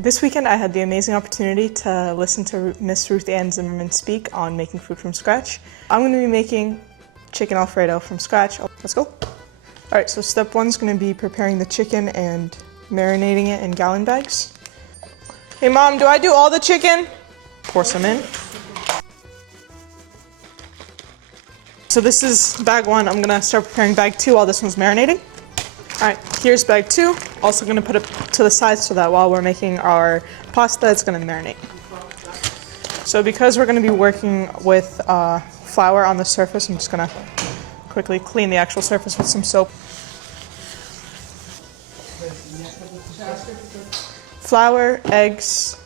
This weekend I had the amazing opportunity to listen to Miss Ruth Ann Zimmerman speak on making food from scratch. I'm going to be making chicken Alfredo from scratch. Let's go. Alright, so step one is going to be preparing the chicken and marinating it in gallon bags. Hey Mom, do I do all the chicken? Pour some in. So this is bag one. I'm going to start preparing bag two while this one's marinating. Alright, here's bag two. Also going to put it to the side so that while we're making our pasta, it's going to marinate. So because we're going to be working with flour on the surface, I'm just going to quickly clean the actual surface with some soap. Flour, eggs,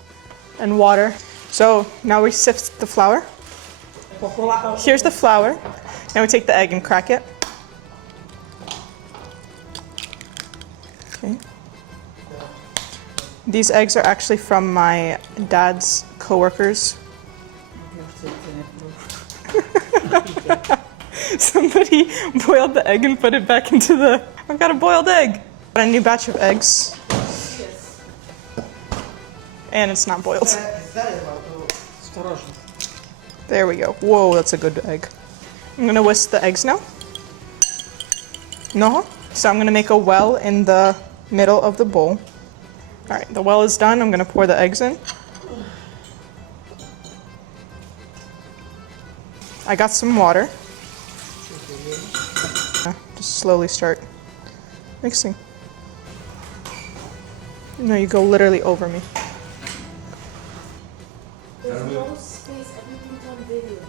and water. So now we sift the flour. Here's the flour. Now we take the egg and crack it. Okay. These eggs are actually from my dad's coworkers. Somebody boiled the egg and put it back into the... I've got a boiled egg. Got a new batch of eggs. And it's not boiled. There we go. Whoa, that's a good egg. I'm gonna whisk the eggs now. No. So I'm gonna make a well in the middle of the bowl. All right, the well is done. I'm gonna pour the eggs in. I got some water. Just slowly start mixing. No, you go literally over me. There's no space, everything's on video.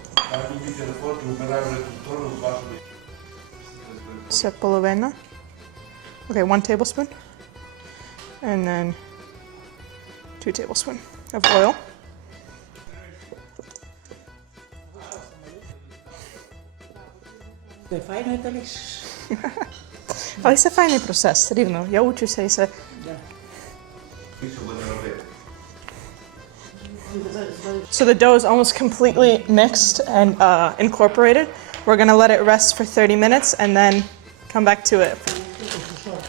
Sepolovena. Okay, 1 tablespoon. And then 2 tablespoons of oil. Ali se fajny proces, rivno. Ja uču se. So the dough is almost completely mixed and incorporated. We're gonna let it rest for 30 minutes and then come back to it.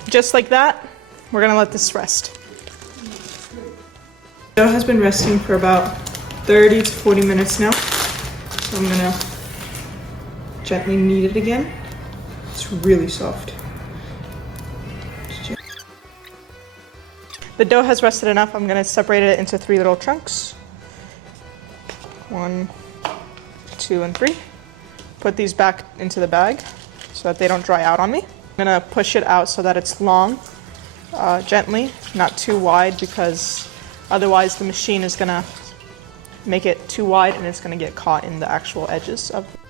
Just like that, we're gonna let this rest. The dough has been resting for about 30 to 40 minutes now. So I'm gonna gently knead it again. It's really soft. The dough has rested enough. I'm gonna separate it into 3 little chunks. 1, 2, and 3. Put these back into the bag so that they don't dry out on me. I'm gonna push it out so that it's long, gently, not too wide, because otherwise the machine is gonna make it too wide and it's gonna get caught in the actual edges of it.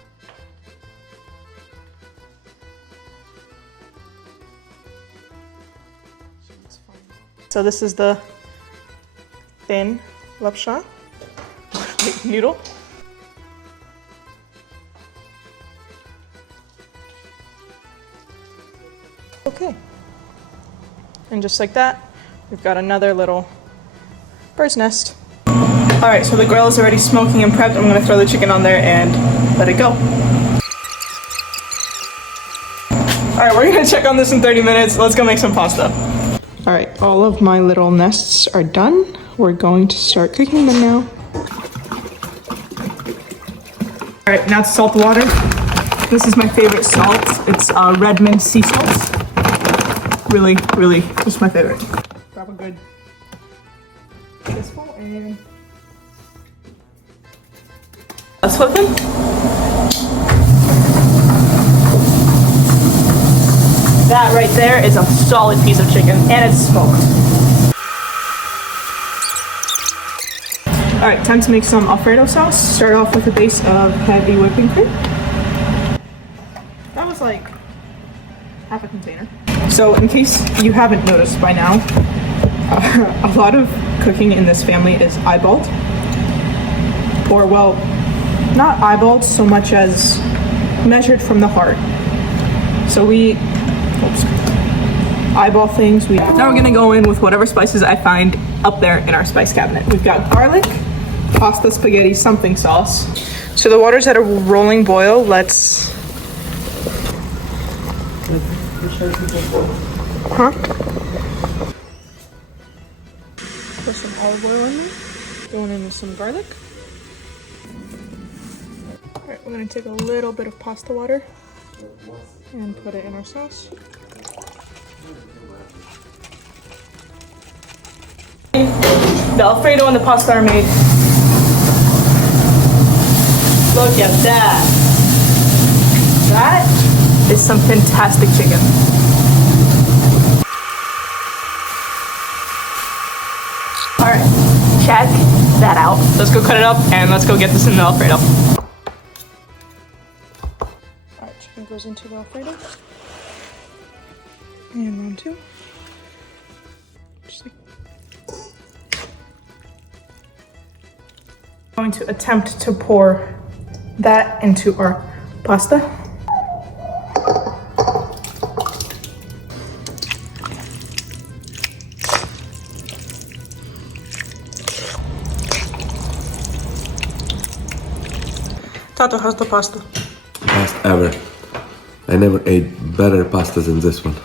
So this is the thin lapsha noodle. Okay. And just like that, we've got another little bird's nest. Alright, so the grill is already smoking and prepped. I'm going to throw the chicken on there and let it go. Alright, we're going to check on this in 30 minutes. Let's go make some pasta. Alright, all of my little nests are done. We're going to start cooking them now. Alright, now to salt the water. This is my favorite salt. It's Redmond sea salt. Really, just my favorite. Grab a good fistful and let's flip them. That right there is a solid piece of chicken and it's smoked. Alright, time to make some Alfredo sauce. Start off with a base of heavy whipping cream. That was like half a container. So in case you haven't noticed by now, a lot of cooking in this family is eyeballed. Or well, not eyeballed so much as measured from the heart. So we eyeball things. Now we're gonna go in with whatever spices I find up there in our spice cabinet. We've got garlic, pasta, spaghetti, something sauce. So the water's at a rolling boil. Let's... Put some olive oil in there. Going in with some garlic. Alright, we're gonna take a little bit of pasta water and put it in our sauce. The Alfredo and the pasta are made. Look at that. That is some fantastic chicken. Alright, check that out. Let's go cut it up and let's go get this in the Alfredo. Alright, chicken goes into the Alfredo. And round two. Just like going to attempt to pour that into our pasta. Tato, how's the pasta? Best ever. I never ate better pasta than this one.